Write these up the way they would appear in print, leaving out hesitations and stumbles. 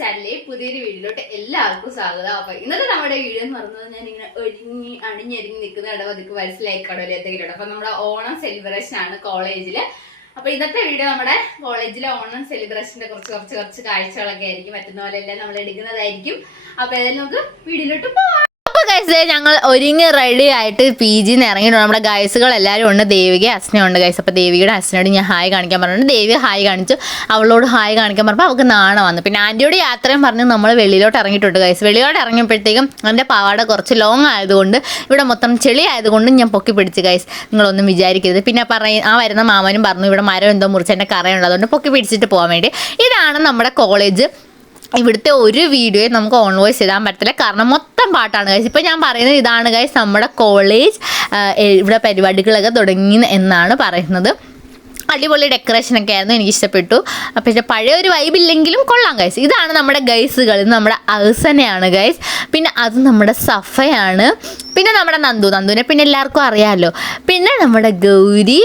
ചാനലിലെ പുതിയൊരു വീഡിയോയിലോട്ട് എല്ലാവർക്കും സ്വാഗതം. അപ്പൊ ഇന്നത്തെ നമ്മുടെ വീഡിയോ എന്ന് പറയുന്നത് ഞാൻ ഇങ്ങനെ അണിഞ്ഞൊരുങ്ങി നിൽക്കുന്ന ഇടവതിക്ക് മനസ്സിലായിക്കാണോ എന്തെങ്കിലും. അപ്പൊ നമ്മുടെ ഓണം സെലിബ്രേഷൻ ആണ് കോളേജില്. അപ്പൊ ഇന്നത്തെ വീഡിയോ നമ്മുടെ കോളേജിലെ ഓണം സെലിബ്രേഷന്റെ കുറച്ച് കാഴ്ചകളൊക്കെ ആയിരിക്കും. പറ്റുന്ന പോലെ എല്ലാം നമ്മൾ എടുക്കുന്നതായിരിക്കും. അപ്പൊ ഏതായാലും നമുക്ക് വീഡിയോയിലോട്ട് പോവാം. ഞങ്ങൾ ഒരുങ്ങി റെഡി ആയിട്ട് PG ഇറങ്ങിയിട്ടുണ്ട്. നമ്മുടെ ഗൈസുകൾ എല്ലാവരും ഉണ്ട്. ദേവിക അസ്ന ഉണ്ട് ഗൈസ്. അപ്പോൾ ദേവികയുടെ അസ്നയോട് ഞാൻ ഹായ് കാണിക്കാൻ പറഞ്ഞു. ദേവിക ഹായ് കാണിച്ചു. അവളോട് ഹായ് കാണിക്കാൻ പറഞ്ഞപ്പോൾ അവൾക്ക് നാണം വന്നു. പിന്നെ ആൻറ്റിയോട് യാത്രയും പറഞ്ഞ് നമ്മൾ വെളിയിലോട്ട് ഇറങ്ങിയിട്ടുണ്ട് ഗൈസ്. വെളിയിലോട്ട് ഇറങ്ങിയപ്പോഴത്തേക്കും എൻ്റെ പാവാട കുറച്ച് ലോങ് ആയതുകൊണ്ട് ഇവിടെ മൊത്തം ചെളി ആയതുകൊണ്ട് ഞാൻ പൊക്കി പിടിച്ച് ഗൈസ്. നിങ്ങളൊന്നും വിചാരിക്കരുത്. പിന്നെ വരുന്ന മാമനും പറഞ്ഞു ഇവിടെ മരം എന്തോ മുറിച്ചെൻ്റെ കറയുണ്ട്, അതുകൊണ്ട് പൊക്കി പിടിച്ചിട്ട് പോകാൻ വേണ്ടി. ഇതാണ് നമ്മുടെ കോളേജ്. ഇവിടുത്തെ ഒരു വീഡിയോയും നമുക്ക് ഓൺ വോയിസ് ഇടാൻ പറ്റില്ല, കാരണം മൊത്തം പാട്ടാണ് ഗൈസ്. ഇപ്പോൾ ഞാൻ പറയുന്നത് ഇതാണ് ഗൈസ് നമ്മുടെ കോളേജ്. ഇവിടെ പരിപാടികളൊക്കെ തുടങ്ങി എന്നാണ് പറയുന്നത്. അടിപൊളി ഡെക്കറേഷനൊക്കെ ആയിരുന്നു, എനിക്ക് ഇഷ്ടപ്പെട്ടു. പക്ഷേ പഴയ ഒരു വൈബ് ഇല്ലെങ്കിലും കൊള്ളാം ഗൈസ്. ഇതാണ് നമ്മുടെ ഗൈസുകൾ. ഇത് നമ്മുടെ അവസനയാണ് ഗൈസ്. പിന്നെ അത് നമ്മുടെ സഫയാണ്. പിന്നെ നമ്മുടെ നന്ദുവിനെ പിന്നെ എല്ലാവർക്കും അറിയാമല്ലോ. പിന്നെ നമ്മുടെ ഗൗരി,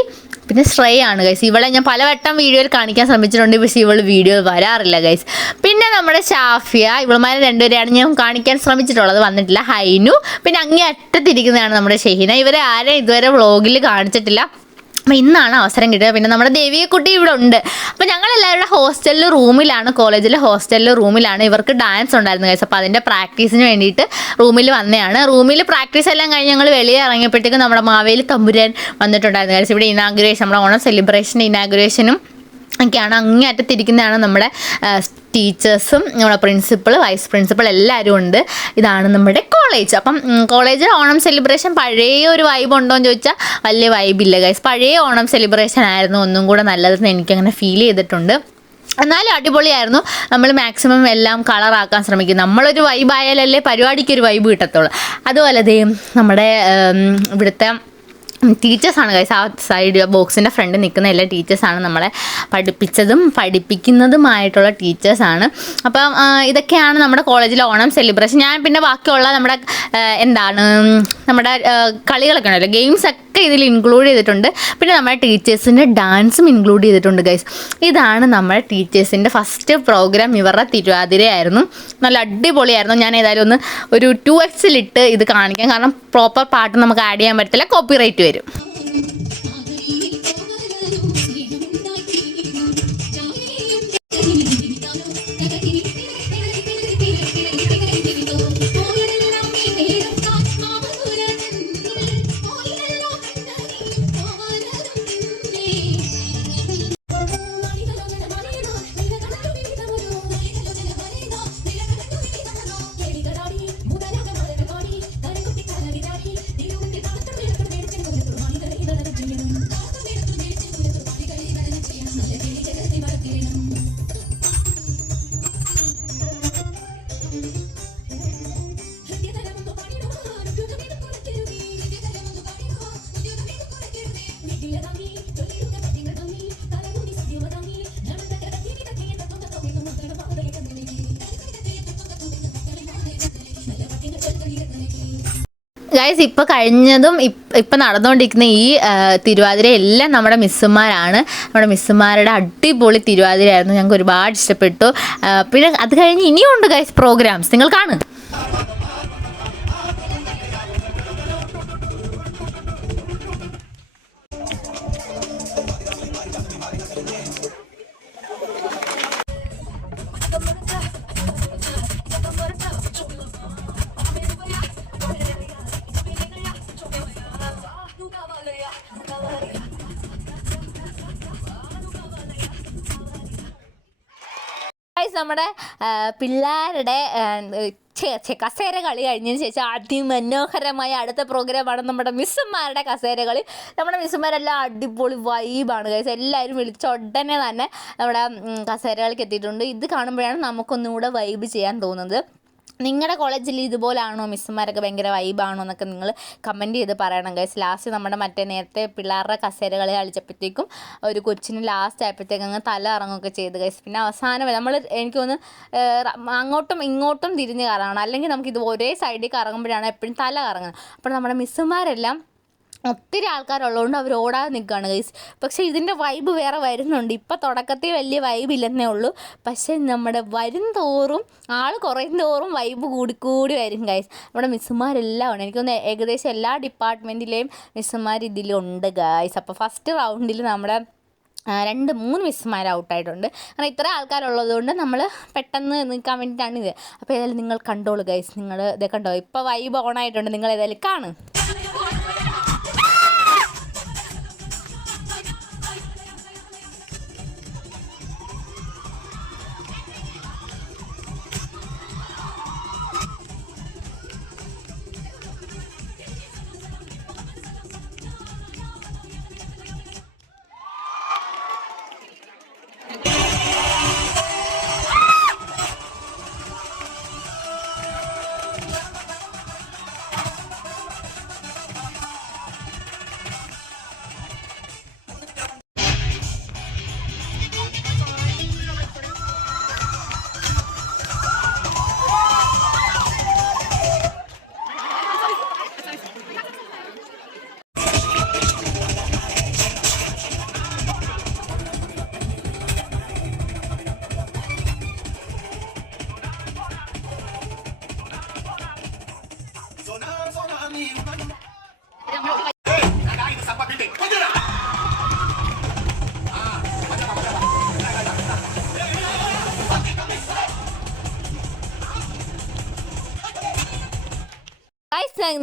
പിന്നെ ശ്രേയാണ് ഗൈസ്. ഇവളെ ഞാൻ പലവട്ടം വീഡിയോയിൽ കാണിക്കാൻ ശ്രമിച്ചിട്ടുണ്ട്, പക്ഷേ ഇവൾ വീഡിയോയിൽ വരാറില്ല ഗൈസ്. പിന്നെ നമ്മുടെ ഷാഫിയ, ഇവളുമാരെ രണ്ടുപേരെയാണ് ഞാൻ കാണിക്കാൻ ശ്രമിച്ചിട്ടുള്ളത്, വന്നിട്ടില്ല. ഹൈനു, പിന്നെ അങ്ങേ അറ്റത്തിരിക്കുന്നതാണ് നമ്മുടെ ഷെഹിന. ഇവരെ ആരെയും ഇതുവരെ വ്ളോഗിൽ കാണിച്ചിട്ടില്ല. അപ്പോൾ ഇന്നാണ് അവസരം കിട്ടുക. പിന്നെ നമ്മുടെ ദേവിയെക്കുട്ടി ഇവിടെ ഉണ്ട്. അപ്പോൾ ഞങ്ങളെല്ലാവരുടെ ഹോസ്റ്റലിൽ റൂമിലാണ്, കോളേജിലെ ഹോസ്റ്റലിൽ റൂമിലാണ്. ഇവർക്ക് ഡാൻസ് ഉണ്ടായിരുന്നു ഗൈസ്. അപ്പോൾ അതിൻ്റെ പ്രാക്ടീസിന് വേണ്ടിയിട്ട് റൂമിൽ വന്നതാണ്. റൂമിൽ പ്രാക്ടീസ് എല്ലാം കഴിഞ്ഞ് ഞങ്ങൾ വെളിയിൽ ഇറങ്ങിയപ്പോഴത്തേക്കും നമ്മുടെ മാവേലി തമ്പുരാൻ വന്നിട്ടുണ്ടായിരുന്നു ഗൈസ്. ഇവിടെ ഇനാഗുറേഷൻ, നമ്മുടെ ഓണം സെലിബ്രേഷൻ ഇനാഗുറേഷനും ഒക്കെയാണ്. അങ്ങേ അറ്റത്തിരിക്കുന്നതാണ് നമ്മുടെ ടീച്ചേഴ്സും നമ്മുടെ പ്രിൻസിപ്പൾ, വൈസ് പ്രിൻസിപ്പൾ എല്ലാവരും ഉണ്ട്. ഇതാണ് നമ്മുടെ കോളേജ്. അപ്പം കോളേജിൽ ഓണം സെലിബ്രേഷൻ പഴയ ഒരു വൈബ് ഉണ്ടോ എന്ന് ചോദിച്ചാൽ വലിയ വൈബില്ല ഗൈസ്. പഴയ ഓണം സെലിബ്രേഷൻ ആയിരുന്നു ഒന്നും കൂടെ നല്ലതെന്ന് എനിക്കങ്ങനെ ഫീൽ ചെയ്തിട്ടുണ്ട്. എന്നാലും അടിപൊളിയായിരുന്നു. നമ്മൾ മാക്സിമം എല്ലാം കളറാക്കാൻ ശ്രമിക്കും. നമ്മളൊരു വൈബ് ആയാലല്ലേ പരിപാടിക്കൊരു വൈബ് കിട്ടത്തുള്ളൂ. അതുപോലെ നമ്മുടെ ഇവിടുത്തെ ടീച്ചേഴ്സാണ് ഗൈസ്. ആ സൈഡ് ബോക്സിൻ്റെ ഫ്രണ്ട് നിൽക്കുന്ന എല്ലാ ടീച്ചേഴ്സാണ് നമ്മളെ പഠിപ്പിച്ചതും പഠിപ്പിക്കുന്നതുമായിട്ടുള്ള ടീച്ചേഴ്സാണ്. അപ്പം ഇതൊക്കെയാണ് നമ്മുടെ കോളേജിലെ ഓണം സെലിബ്രേഷൻ. ഞാൻ പിന്നെ ബാക്കിയുള്ള നമ്മുടെ നമ്മുടെ കളികളൊക്കെ ഉണ്ടല്ലോ, ഗെയിംസൊക്കെ ഇതിൽ ഇൻക്ലൂഡ് ചെയ്തിട്ടുണ്ട്. പിന്നെ നമ്മുടെ ടീച്ചേഴ്സിൻ്റെ ഡാൻസും ഇൻക്ലൂഡ് ചെയ്തിട്ടുണ്ട് ഗൈസ്. ഇതാണ് നമ്മുടെ ടീച്ചേഴ്സിൻ്റെ ഫസ്റ്റ് പ്രോഗ്രാം. ഇവരുടെ തിരുവാതിരയായിരുന്നു. നല്ല അടിപൊളിയായിരുന്നു. ഞാൻ ഏതായാലും ഒരു 2x ഇത് കാണിക്കാം, കാരണം പ്രോപ്പർ പാട്ട് നമുക്ക് ആഡ് ചെയ്യാൻ പറ്റില്ല, കോപ്പിറൈറ്റ് വരും. ഗൈസ്, ഇപ്പോൾ കഴിഞ്ഞതും ഇപ്പം നടന്നുകൊണ്ടിരിക്കുന്ന ഈ തിരുവാതിര എല്ലാം നമ്മുടെ മിസ്സുമാരാണ്. നമ്മുടെ മിസ്സുമാരുടെ അടിപൊളി തിരുവാതിരയായിരുന്നു. ഞങ്ങൾക്ക് ഒരുപാട് ഇഷ്ടപ്പെട്ടു. പിന്നെ അത് കഴിഞ്ഞ് ഇനിയും ഉണ്ട് ഗൈസ് പ്രോഗ്രാംസ്, നിങ്ങൾ കാണും. നമ്മുടെ പിള്ളേരുടെ കസേര കളി കഴിഞ്ഞതിന് ശേഷം അതിമനോഹരമായ അടുത്ത പ്രോഗ്രാമാണ് നമ്മുടെ മിസ്സുമാരുടെ കസേര കളി. നമ്മുടെ മിസ്സുമാരെല്ലാം അടിപൊളി വൈബാണ് ഗൈസ്. എല്ലാവരും വിളിച്ച ഉടനെ തന്നെ നമ്മുടെ കസേര കളിക്ക് എത്തിയിട്ടുണ്ട്. ഇത് കാണുമ്പോഴാണ് നമുക്കൊന്നും കൂടെ വൈബ് ചെയ്യാൻ തോന്നുന്നത്. നിങ്ങളുടെ കോളേജിൽ ഇതുപോലാണോ? മിസ്സുമാരൊക്കെ ഭയങ്കര വൈബാണോ എന്നൊക്കെ നിങ്ങൾ കമൻറ്റ് ചെയ്ത് പറയണം ഗൈസ്. ലാസ്റ്റ് നമ്മുടെ നേരത്തെ പിള്ളേരുടെ കസേര കളി കളിച്ചപ്പോഴത്തേക്കും ഒരു കൊച്ചിന് ലാസ്റ്റ് ആയപ്പോഴത്തേക്കും അങ്ങ് തല ഇറങ്ങുകയൊക്കെ ചെയ്ത് ഗൈസ്. പിന്നെ അവസാനം നമ്മൾ എനിക്ക് തോന്നുന്നു അങ്ങോട്ടും ഇങ്ങോട്ടും തിരിഞ്ഞ് കറങ്ങണം, അല്ലെങ്കിൽ നമുക്കിത് ഒരേ സൈഡിൽ കറങ്ങുമ്പോഴാണ് എപ്പോഴും തല കറങ്ങുന്നത്. അപ്പോൾ നമ്മുടെ മിസ്സുമാരെല്ലാം ഒത്തിരി ആൾക്കാരുള്ളതുകൊണ്ട് അവർ ഓടാതെ നിൽക്കുകയാണ് ഗൈസ്. പക്ഷേ ഇതിൻ്റെ വൈബ് വേറെ വരുന്നുണ്ട്. ഇപ്പം തുടക്കത്തിൽ വലിയ വൈബ് ഇല്ലെന്നേ ഉള്ളൂ. പക്ഷേ നമ്മുടെ വരും തോറും ആൾ കുറയും തോറും വൈബ് കൂടി വരും ഗൈസ്. നമ്മുടെ മിസ്സുമാരെല്ലാം ഉണ്ട്. എനിക്കൊന്ന് ഏകദേശം എല്ലാ ഡിപ്പാർട്ട്മെൻറ്റിലെയും മിസ്സുമാർ ഇതിലുണ്ട് ഗൈസ്. അപ്പോൾ ഫസ്റ്റ് റൗണ്ടിൽ നമ്മുടെ 2-3 മിസ്സുമാർ ഔട്ടായിട്ടുണ്ട്. കാരണം ഇത്ര ആൾക്കാരുള്ളത് കൊണ്ട് നമ്മൾ പെട്ടെന്ന് നിൽക്കാൻ വേണ്ടിയിട്ടാണ് ഇത്. അപ്പോൾ ഏതായാലും നിങ്ങൾ കണ്ടോളൂ ഗൈസ്. നിങ്ങൾ ഇത് കണ്ടോ, ഇപ്പോൾ വൈബ് ഓണായിട്ടുണ്ട്. നിങ്ങൾ ഏതായാലും കാണും.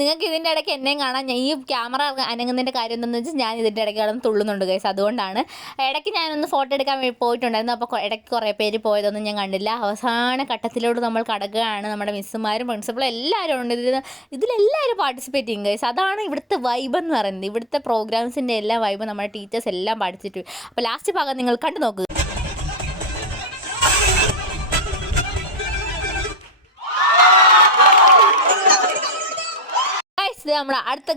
നിങ്ങൾക്ക് ഇതിൻ്റെ ഇടയ്ക്ക് എന്നെയും കാണാം. ഞാൻ ഈ ക്യാമറ അനങ്ങുന്നതിൻ്റെ കാര്യം എന്താണെന്ന് വെച്ചാൽ ഞാൻ ഇതിൻ്റെ ഇടയ്ക്ക് കിടന്ന് തുള്ളുന്നുണ്ട് ഗൈസ്. അതുകൊണ്ടാണ്. ഇടയ്ക്ക് ഞാനൊന്ന് ഫോട്ടോ എടുക്കാൻ പോയിട്ടുണ്ടായിരുന്നു. അപ്പോൾ ഇടയ്ക്ക് കുറേ പേര് പോയതൊന്നും ഞാൻ കണ്ടില്ല. അവസാന ഘട്ടത്തിലോട്ട് നമ്മൾ കടക്കുകയാണ്. നമ്മുടെ മിസ്സുമാരും പ്രിൻസിപ്പളും എല്ലാവരും ഉണ്ട്. ഇതിലെല്ലാവരും പാർട്ടിസിപ്പേറ്റ് ചെയ്യും ഗൈസ്. അതാണ് ഇവിടുത്തെ വൈബ് എന്ന് പറയുന്നത്. ഇവിടുത്തെ പ്രോഗ്രാംസിൻ്റെ എല്ലാ വൈബും നമ്മുടെ ടീച്ചേഴ്സ് എല്ലാം പഠിച്ചിട്ട്. അപ്പോൾ ലാസ്റ്റ് ഭാഗം നിങ്ങൾ കണ്ടു നോക്കുക. നമ്മുടെ അടുത്ത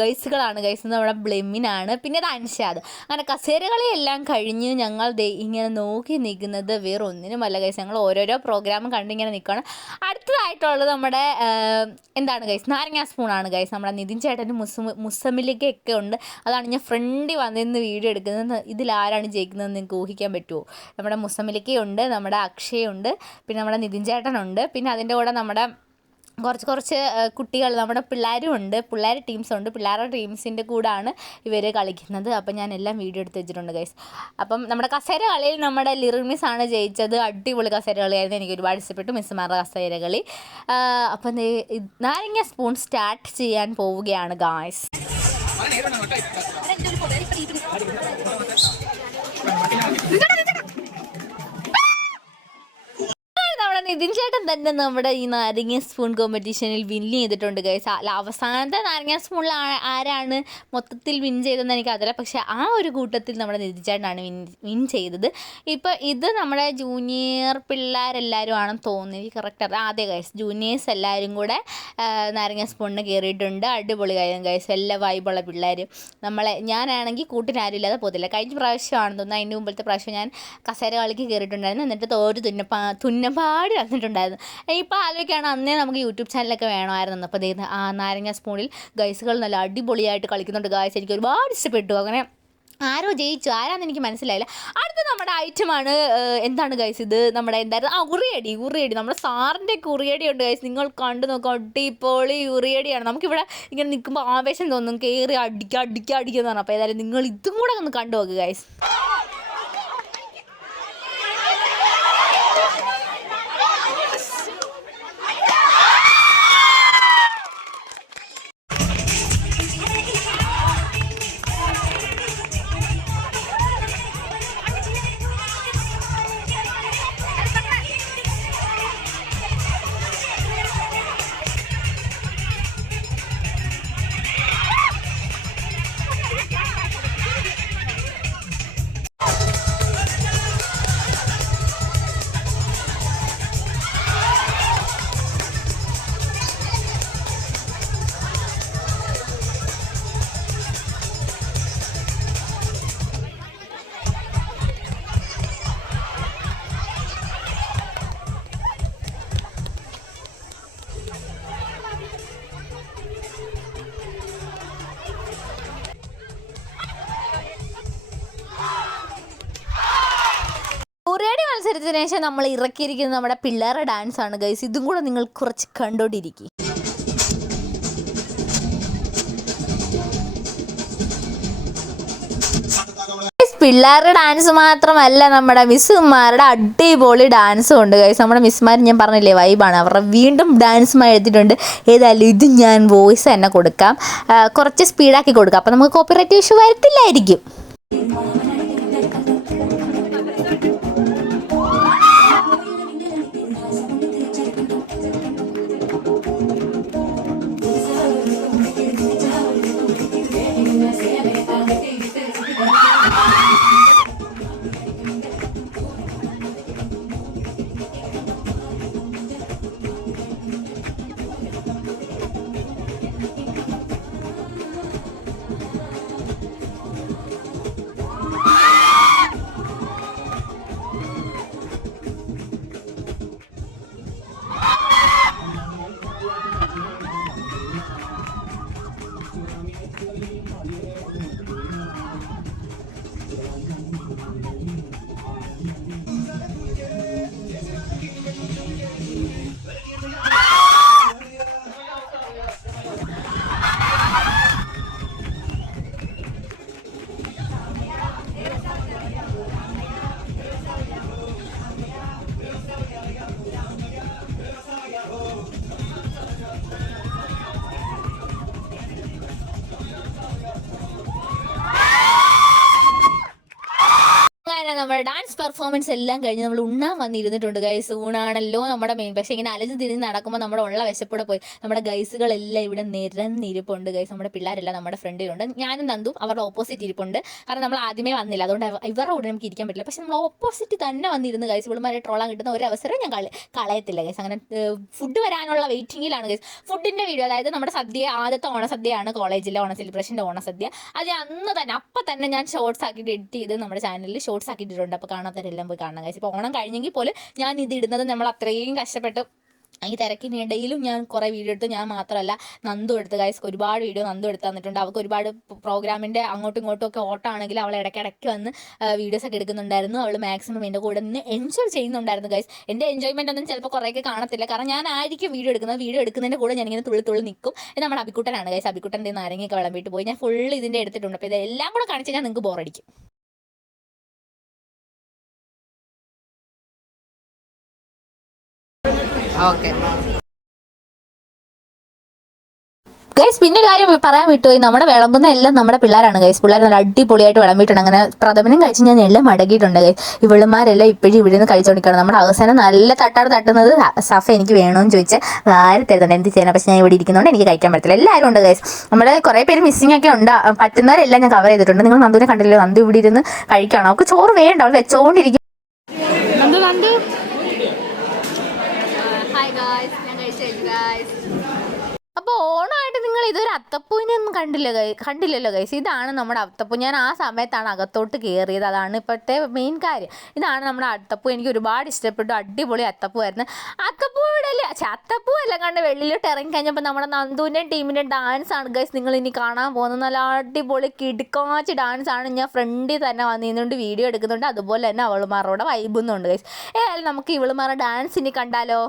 ഗൈസുകളാണ് ഗൈസ്. നമ്മുടെ ബ്ലെമിനാണ്, പിന്നെ അത് അൻഷാദ്. അങ്ങനെ കസേരകളെല്ലാം കഴിഞ്ഞ് ഞങ്ങൾ ഇങ്ങനെ നോക്കി നിൽക്കുന്നത് വേറെ ഒന്നിനുമല്ല ഗൈസ്. ഞങ്ങൾ ഓരോരോ പ്രോഗ്രാമും കണ്ടിങ്ങനെ നിൽക്കുകയാണ്. അടുത്തതായിട്ടുള്ളത് നമ്മുടെ എന്താണ് ഗൈസ്, നാരങ്ങ സ്പൂണാണ് ഗൈസ്. നമ്മുടെ നിതിൻ ചേട്ടനും മുസമ്മിലേക്കൊക്കെ ഉണ്ട്. അതാണ് ഞാൻ ഫ്രണ്ടിൽ വന്നിരുന്ന് വീഡിയോ എടുക്കുന്നത്. ഇതിലാരാണ് ജയിക്കുന്നതെന്ന് നിങ്ങൾക്ക് ഊഹിക്കാൻ പറ്റുമോ? നമ്മുടെ മുസമ്മിലേക്കുണ്ട്, നമ്മുടെ അക്ഷയുണ്ട്, പിന്നെ നമ്മുടെ നിതിൻ ചേട്ടനുണ്ട്, പിന്നെ അതിൻ്റെ കൂടെ നമ്മുടെ കുറച്ച് കുട്ടികൾ, നമ്മുടെ പിള്ളേരും ഉണ്ട്. പിള്ളേർ ടീംസുണ്ട്. പിള്ളേരുടെ ടീംസിൻ്റെ കൂടാണ് ഇവർ കളിക്കുന്നത്. അപ്പം ഞാൻ എല്ലാം വീഡിയോ എടുത്ത് വെച്ചിട്ടുണ്ട് ഗൈസ്. അപ്പം നമ്മുടെ കസേര കളിയിൽ നമ്മുടെ ലിറിൽ മിസ്സാണ് ജയിച്ചത്. അടിപൊളി കസേര കളിയായിരുന്നു. എനിക്ക് ഒരുപാട് ഇഷ്ടപ്പെട്ടു മിസ്സുമാരുടെ കസേര കളി. അപ്പം നാരങ്ങ സ്പൂൺ സ്റ്റാർട്ട് ചെയ്യാൻ പോവുകയാണ് ഗായ്സ്. നിതിൻ ചേട്ടൻ തന്നെ നമ്മുടെ ഈ നാരങ്ങ സ്പൂൺ കോമ്പറ്റീഷനിൽ വിൻ ചെയ്തിട്ടുണ്ട് ഗൈസ്. അവസാനത്തെ നാരങ്ങ സ്പൂണിൽ ആരാണ് മൊത്തത്തിൽ വിൻ ചെയ്തതെന്ന് എനിക്കറിയില്ല. പക്ഷേ ആ ഒരു കൂട്ടത്തിൽ നമ്മുടെ നിതിൻ ചേട്ടനാണ് വിൻ ചെയ്തത്. ഇപ്പോൾ ഇത് നമ്മുടെ ജൂനിയർ പിള്ളേരെല്ലാവരും ആണെന്ന് തോന്നുന്നു. എനിക്ക് കറക്റ്റ് അതെ ഗൈസ്, ജൂനിയേഴ്സ് എല്ലാവരും കൂടെ നാരങ്ങ സ്പൂണിന് കയറിയിട്ടുണ്ട്. അടിപൊളി കാര്യം ഗൈസ്. എല്ലാ വൈബുള്ള പിള്ളേർ. ഞാനാണെങ്കിൽ കൂട്ടിനാരും ഇല്ലാതെ പോകത്തില്ല. കഴിഞ്ഞ പ്രാവശ്യമാണെന്ന് തോന്നുന്നു. അതിൻ്റെ മുമ്പത്തെ പ്രാവശ്യം ഞാൻ കസേര കളിക്ക് കയറിയിട്ടുണ്ടായിരുന്നു. എന്നിട്ട് തോര് തുന്നപ്പാടി വന്നിട്ടുണ്ടായിരുന്നു. ഇപ്പോൾ ആലോചിക്കുകയാണ് അന്നേ നമുക്ക് യൂട്യൂബ് ചാനലൊക്കെ വേണമായിരുന്നു. അപ്പോൾ ആ നാരങ്ങ സ്പൂണിൽ ഗൈസുകൾ നല്ല അടിപൊളിയായിട്ട് കളിക്കുന്നുണ്ട് ഗൈസ്. എനിക്ക് ഒരുപാട് ഇഷ്ടപ്പെട്ടു. അങ്ങനെ ആരോ ജയിച്ചു, ആരാന്ന് എനിക്ക് മനസ്സിലായില്ല. അടുത്ത നമ്മുടെ ഐറ്റമാണ് എന്താണ് ഗൈസ്, ഇത് നമ്മുടെ എന്തായിരുന്നു, ഉറിയടി. നമ്മുടെ സാറിൻ്റെ ഒക്കെ ഉറിയടി ഉണ്ട് ഗൈസ്. നിങ്ങൾ കണ്ടു നോക്കാം, അടിപൊളി ഉറിയടിയാണ്. നമുക്കിവിടെ ഇങ്ങനെ നിൽക്കുമ്പോൾ ആവേശം തോന്നും, കയറി അടിക്കുക എന്ന് പറഞ്ഞു. അപ്പോൾ ഏതായാലും നിങ്ങൾ ഇതും കൂടെ ഒന്ന് കണ്ടു നോക്കുക ഗൈസ്. ശേഷം നമ്മൾ ഇറക്കിയിരിക്കുന്നത് നമ്മുടെ പിള്ളേരുടെ ഡാൻസ് ആണ് ഗൈസ്. ഇതും കൂടെ നിങ്ങൾ കുറച്ച് കണ്ടോണ്ടിരിക്കും. പിള്ളേരുടെ ഡാൻസ് മാത്രമല്ല, നമ്മുടെ മിസ്സുമാരുടെ അടിപൊളി ഡാൻസും ഉണ്ട് ഗൈസ്. നമ്മുടെ മിസ്സുമാർ ഞാൻ പറഞ്ഞില്ലേ വൈബാണ്, അവരുടെ വീണ്ടും ഡാൻസുമായി എടുത്തിട്ടുണ്ട്. ഏതായാലും ഇത് ഞാൻ വോയിസ് തന്നെ കൊടുക്കാം, കുറച്ച് സ്പീഡാക്കി കൊടുക്കാം, അപ്പോൾ നമുക്ക് കോപ്പിറൈറ്റ് ഇഷ്യൂ വരത്തില്ലായിരിക്കും. നമ്മുടെ ഡാൻസ് പെർഫോമൻസ് എല്ലാം കഴിഞ്ഞ് നമ്മൾ ഉണ്ണാൻ വന്നിരുന്നിട്ടുണ്ട് ഗൈസ്. ഊണാണല്ലോ നമ്മുടെ മെയിൻ. പക്ഷേ ഇങ്ങനെ അലഞ്ഞ് തിരിഞ്ഞ് നടക്കുമ്പോൾ നമ്മുടെ ഉള്ള വിശപ്പൂടെ പോയി. നമ്മുടെ ഗൈസുകളെല്ലാം ഇവിടെ നിരന്നിരിപ്പുണ്ട് ഗൈസ്. നമ്മുടെ പിള്ളേരെല്ലാം നമ്മുടെ ഫ്രണ്ടിലുണ്ട്. ഞാനും നന്ദും അവരുടെ ഓപ്പോസിറ്റ് ഇരിപ്പുണ്ട്. കാരണം നമ്മൾ ആദ്യമേ വന്നില്ല, അതുകൊണ്ട് ഇവരുടെ കൂടെ നമുക്ക് ഇരിക്കാൻ പറ്റില്ല. പക്ഷെ നമ്മൾ ഓപ്പോസിറ്റ് തന്നെ വന്നിരുന്ന് ഗൈസ്. ഇവളുമാരെ ട്രോളാൻ കിട്ടുന്ന ഒരു അവസരം ഞാൻ കളയത്തില്ല ഗൈസ്. അങ്ങനെ ഫുഡ് വരാനുള്ള വെയിറ്റിങ്ങിലാണ് ഗൈസ്. ഫുഡിൻ്റെ വീഡിയോ, അതായത് നമ്മുടെ സദ്യ, ആദ്യത്തെ ഓണസദ്യയാണ് കോളേജിലെ ഓണ സെലിബ്രേഷൻ്റെ ഓണസദ്യ. അത് അന്ന് തന്നെ അപ്പം തന്നെ ഞാൻ ഷോർട്സ് ആക്കിയിട്ട് എഡിറ്റ് ചെയ്ത് നമ്മുടെ ചാനലിൽ ഷോർട്സ് ആക്കിയിട്ടുണ്ട്. അപ്പോൾ കാണാത്തവരെല്ലാം പോയി കാണാം ഗൈസ്. ഇപ്പോൾ ഓണം കഴിഞ്ഞെങ്കിൽ പോലും ഞാൻ ഇത് ഇടുന്നത് നമ്മൾ അത്രയും കഷ്ടപ്പെട്ട് ഈ തിരക്കിനിടയിലും ഞാൻ കുറേ വീഡിയോ എടുത്തു. ഞാൻ മാത്രമല്ല, നന്ദു എടുത്ത് ഗൈസ്. ഒരുപാട് വീഡിയോ നന്ദു എടുത്ത് തന്നിട്ടുണ്ട്. അവൾക്ക് ഒരുപാട് പ്രോഗ്രാമിൻ്റെ അങ്ങോട്ടും ഇങ്ങോട്ടും ഒക്കെ ഓട്ടമാണെങ്കിൽ അവൾ ഇടയ്ക്കിടയ്ക്ക് വന്ന് വീഡിയോസൊക്കെ എടുക്കുന്നുണ്ടായിരുന്നു. അവൾ മാക്സിമം എൻ്റെ കൂടെ നിന്ന് എൻജോയ് ചെയ്യുന്നുണ്ടായിരുന്നു ഗൈസ്. എൻ്റെ എൻജോയ്മെൻ്റ് ഒന്നും ചിലപ്പോൾ കുറേയൊക്കെ കാണത്തില്ല, കാരണം ഞാൻ ആയിരിക്കും വീഡിയോ എടുക്കുന്നത്. വീഡിയോ എടുക്കുന്നതിൻ്റെ കൂടെ ഞാനിങ്ങനെ തുള്ളി നിൽക്കും. ഇത് നമ്മുടെ അബിക്കുട്ടനാണ് ഗൈസ്. അബിക്കുട്ടൻ്റെ നാരങ്ങയൊക്കെ വിളമ്പിയിട്ട് പോയി. ഞാൻ ഫുൾ ഇതിൻ്റെ എടുത്തിട്ടുണ്ട്. അപ്പോൾ ഇതെല്ലാം കൂടെ കാണിച്ച് ഞാൻ നിങ്ങൾക്ക് ബോറടിക്കും. ഓക്കെ ഗൈസ്, പിന്നെ കാര്യം പറയാൻ വിട്ടുപോയി. നമ്മുടെ വിളമ്പുന്ന എല്ലാം നമ്മുടെ പിള്ളേരാണ് ഗൈസ്. പിള്ളേർ നല്ല അടിപൊളിയായിട്ട് വിളമ്പിയിട്ടുണ്ട്. അങ്ങനെ പ്രഥമനും കഴിച്ച് ഞാൻ എല്ലാം മടങ്ങിയിട്ടുണ്ട് ഗൈസ്. ഇവളുമാരെല്ലാം ഇപ്പോഴും ഇവിടെ നിന്ന് കഴിച്ചുകൊണ്ടിരിക്കണം. നമ്മുടെ അവസാനം നല്ല തട്ടുന്നത് സഫ എനിക്ക് വേണമെന്ന് ചോദിച്ചാൽ ആര് തരുന്നുണ്ട്, എന്ത് ചെയ്യണം. പക്ഷേ ഞാൻ ഇവിടെ ഇരിക്കുന്നതുകൊണ്ട് എനിക്ക് കഴിക്കാൻ പറ്റില്ല. എല്ലാവരും ഉണ്ട് ഗൈസ്. നമ്മുടെ കുറേ പേര് മിസ്സിംഗ് ഒക്കെ ഉണ്ട്. പറ്റുന്നവരെല്ലാം ഞാൻ കവർ ചെയ്തിട്ടുണ്ട്. നിങ്ങൾ നന്ദുവിനെ കണ്ടില്ലല്ലോ, നന്ദു ഇവിടെ ഇരുന്ന് കഴിക്കണം. അവൾക്ക് ചോറ് വേണ്ട, അവൾ വെച്ചോണ്ടിരിക്കും. അപ്പോൾ ഓണമായിട്ട് നിങ്ങൾ ഇതൊരു അത്തപ്പൂവിനൊന്നും കണ്ടില്ലല്ലോ ഗൈസ്. ഇതാണ് നമ്മുടെ അത്തപ്പൂ. ഞാൻ ആ സമയത്താണ് അകത്തോട്ട് കയറിയത്. അതാണ് ഇപ്പോഴത്തെ മെയിൻ കാര്യം. ഇതാണ് നമ്മുടെ അത്തപ്പൂ. എനിക്ക് ഒരുപാട് ഇഷ്ടപ്പെട്ടു. അടിപൊളി അത്തപ്പൂ ആയിരുന്നു. അത്തപ്പൂ എല്ലാം കണ്ട് വെള്ളിലോട്ട് ഇറങ്ങി കഴിഞ്ഞപ്പോൾ നമ്മുടെ നന്ദുവിൻ്റെയും ടീമിൻ്റെയും ഡാൻസ് ആണ് ഗൈസ് നിങ്ങൾ ഇനി കാണാൻ പോകുന്നത്. നല്ല അടിപൊളി കിടുക്കാച്ച് ഡാൻസ് ആണ്. ഞാൻ ഫ്രണ്ടിൽ തന്നെ വന്നിരുന്നുണ്ട്, വീഡിയോ എടുക്കുന്നുണ്ട്. അതുപോലെ തന്നെ അവളുമാരോടെ വൈബുന്നുണ്ട് ഗൈസ്. ഏതായാലും നമുക്ക് ഇവളുമാരുടെ ഡാൻസ് ഇനി കണ്ടാലോ.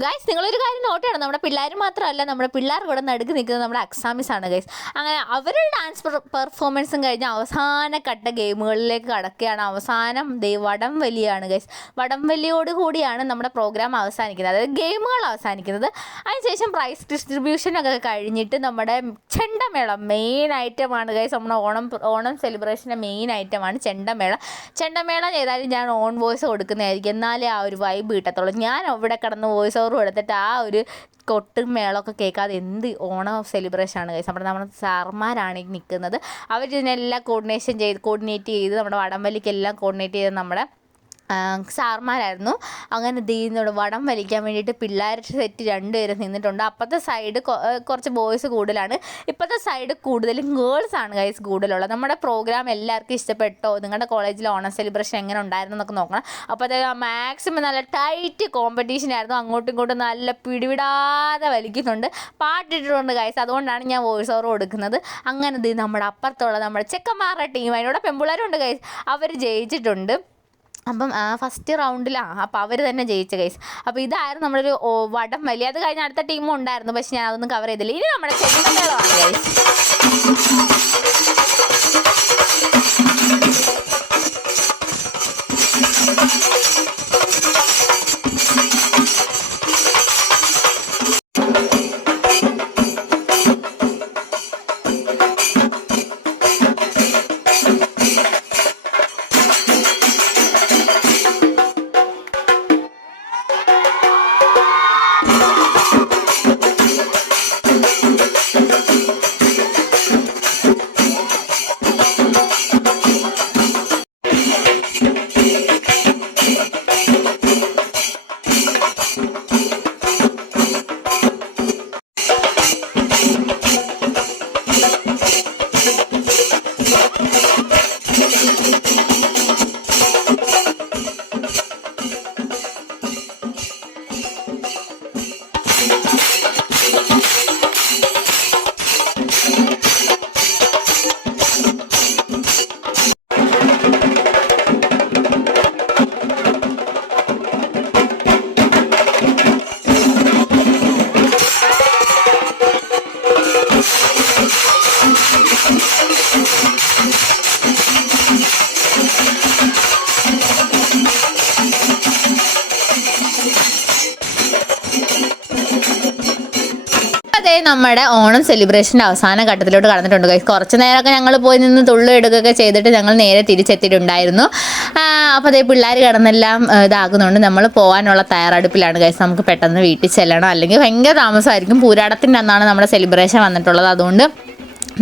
ഗൈസ് നിങ്ങളൊരു കാര്യം നോട്ട് ചെയ്യണം, നമ്മുടെ പിള്ളേർ മാത്രമല്ല, നമ്മുടെ പിള്ളേർ കൂടെ നടുക്ക് നിൽക്കുന്നത് നമ്മുടെ അക്സാമിസ് ആണ് ഗൈസ്. അങ്ങനെ അവരുടെ ഡാൻസ് പെർഫോമൻസും കഴിഞ്ഞ് അവസാന ഘട്ട ഗെയിമുകളിലേക്ക് കടക്കുകയാണ്. അവസാനം വടം വലിയാണ് ഗൈസ്. വടം വലിയോട് കൂടിയാണ് നമ്മുടെ പ്രോഗ്രാം അവസാനിക്കുന്നത്, അതായത് ഗെയിമുകൾ അവസാനിക്കുന്നത്. അതിനുശേഷം പ്രൈസ് ഡിസ്ട്രിബ്യൂഷനൊക്കെ കഴിഞ്ഞിട്ട് നമ്മുടെ ചെണ്ടമേളം മെയിൻ ഐറ്റമാണ് ഗൈസ്. നമ്മുടെ ഓണം സെലിബ്രേഷൻ്റെ മെയിൻ ഐറ്റമാണ് ചെണ്ടമേളം. ചെണ്ടമേളം ചെയ്താലും ഞാൻ ഓൺ വോയിസ് കൊടുക്കുന്നതായിരിക്കും, എന്നാലേ ആ ഒരു വൈബ് കിട്ടത്തുള്ളൂ. ഞാൻ ഇവിടെ കിടന്ന് വോയിസ് ഓവർ കൊടുത്തിട്ട് ആ ഒരു കൊട്ടും മേളമൊക്കെ കേൾക്കാതെ എന്ത് ഓണം സെലിബ്രേഷനാണ് ഗൈസ്. നമ്മുടെ സാർമാരാണ് ഈ നിൽക്കുന്നത്. അവർ ഇതിനെല്ലാം കോർഡിനേറ്റ് ചെയ്ത് നമ്മുടെ വടംവലിക്കെല്ലാം കോർഡിനേറ്റ് ചെയ്ത് നമ്മുടെ സാർമാരായിരുന്നു. അങ്ങനെ ദീനോട് വടം വലിക്കാൻ വേണ്ടിയിട്ട് പിള്ളേരുടെ സെറ്റ് 2 പേര് നിന്നിട്ടുണ്ട്. അപ്പുറത്തെ സൈഡ് കുറച്ച് ബോയ്സ് കൂടുതലാണ്, ഇപ്പോഴത്തെ സൈഡ് കൂടുതലും ഗേൾസാണ് ഗൈസ് കൂടുതലുള്ളത്. നമ്മുടെ പ്രോഗ്രാം എല്ലാവർക്കും ഇഷ്ടപ്പെട്ടോ, നിങ്ങളുടെ കോളേജിൽ ഓണം സെലിബ്രേഷൻ എങ്ങനെ ഉണ്ടായിരുന്നു എന്നൊക്കെ നോക്കണം. അപ്പോൾ അത് മാക്സിമം നല്ല ടൈറ്റ് കോമ്പറ്റീഷൻ ആയിരുന്നു, അങ്ങോട്ടും ഇങ്ങോട്ടും നല്ല പിടിവിടാതെ വലിക്കുന്നുണ്ട്, പാട്ടിട്ടിട്ടുണ്ട് ഗൈസ്. അതുകൊണ്ടാണ് ഞാൻ വോയിസ് ഓവർ കൊടുക്കുന്നത്. അങ്ങനെ നമ്മുടെ അപ്പുറത്തുള്ള നമ്മുടെ ചെക്കന്മാരുടെ ടീം, അതിനോട് പെൺപിള്ളേരുണ്ട് ഗൈസ്, അവർ ജയിച്ചിട്ടുണ്ട്. അപ്പം ഫസ്റ്റ് റൗണ്ടിൽ അപ്പോൾ അവർ തന്നെ ജയിച്ച ഗൈസ്. അപ്പോൾ ഇതായിരുന്നു നമ്മളൊരു വടം വലി. അത് കഴിഞ്ഞ് അടുത്ത ടീമും ഉണ്ടായിരുന്നു, പക്ഷെ ഞാൻ അതൊന്നും കവർ ചെയ്തില്ല. ഇനി നമ്മുടെ ചെണ്ടമേളമാണ് ഗൈസ്. നമ്മുടെ ഓണം സെലിബ്രേഷൻ്റെ അവസാന ഘട്ടത്തിലോട്ട് കടന്നിട്ടുണ്ട് ഗൈസ്. കുറച്ച് നേരമൊക്കെ ഞങ്ങൾ പോയി നിന്ന് തുള്ളിയെടുക്കുകയൊക്കെ ചെയ്തിട്ട് ഞങ്ങൾ നേരെ തിരിച്ചെത്തിയിട്ടുണ്ടായിരുന്നു. അപ്പോൾ അതേ പിള്ളേർ കിടന്നെല്ലാം ഇതാകുന്നുണ്ട്, നമ്മൾ പോകാനുള്ള തയ്യാറെടുപ്പിലാണ് ഗൈസ്. നമുക്ക് പെട്ടെന്ന് വീട്ടിൽ ചെല്ലണം, അല്ലെങ്കിൽ ഭയങ്കര താമസമായിരിക്കും. പൂരാടത്തിൻ്റെ അന്നാണ് നമ്മുടെ സെലിബ്രേഷൻ വന്നിട്ടുള്ളത്, അതുകൊണ്ട്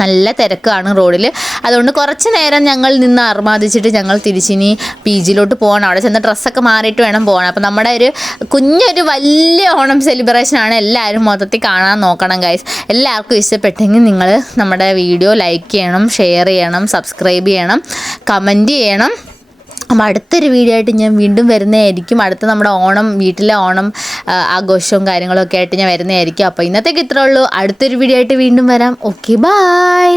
നല്ല തിരക്കാണ് റോഡിൽ. അതുകൊണ്ട് കുറച്ച് നേരം ഞങ്ങൾ നിന്ന് അർമാദിച്ചിട്ട് ഞങ്ങൾ തിരിച്ചിനി പി ജിയിലോട്ട് പോകണം. അവിടെ ചെന്ന് ഡ്രസ്സൊക്കെ മാറിയിട്ട് വേണം പോകണം. അപ്പോൾ നമ്മുടെ ഒരു കുഞ്ഞൊരു വലിയ ഓണം സെലിബ്രേഷനാണ്. എല്ലാവരും മൊത്തത്തിൽ കാണാൻ നോക്കണം ഗൈസ്. എല്ലാവർക്കും ഇഷ്ടപ്പെട്ടെങ്കിൽ നിങ്ങൾ നമ്മുടെ വീഡിയോ ലൈക്ക് ചെയ്യണം, ഷെയർ ചെയ്യണം, സബ്സ്ക്രൈബ് ചെയ്യണം, കമൻറ്റ് ചെയ്യണം. അപ്പോൾ അടുത്തൊരു വീഡിയോ ആയിട്ട് ഞാൻ വീണ്ടും വരുന്നതായിരിക്കും. അടുത്ത നമ്മുടെ വീട്ടിലെ ഓണം ആഘോഷവും കാര്യങ്ങളൊക്കെ ആയിട്ട് ഞാൻ വരുന്നതായിരിക്കും. അപ്പോൾ ഇന്നത്തേക്ക് ഇത്രേ ഉള്ളൂ. അടുത്തൊരു വീഡിയോ ആയിട്ട് വീണ്ടും വരാം. Okay, by.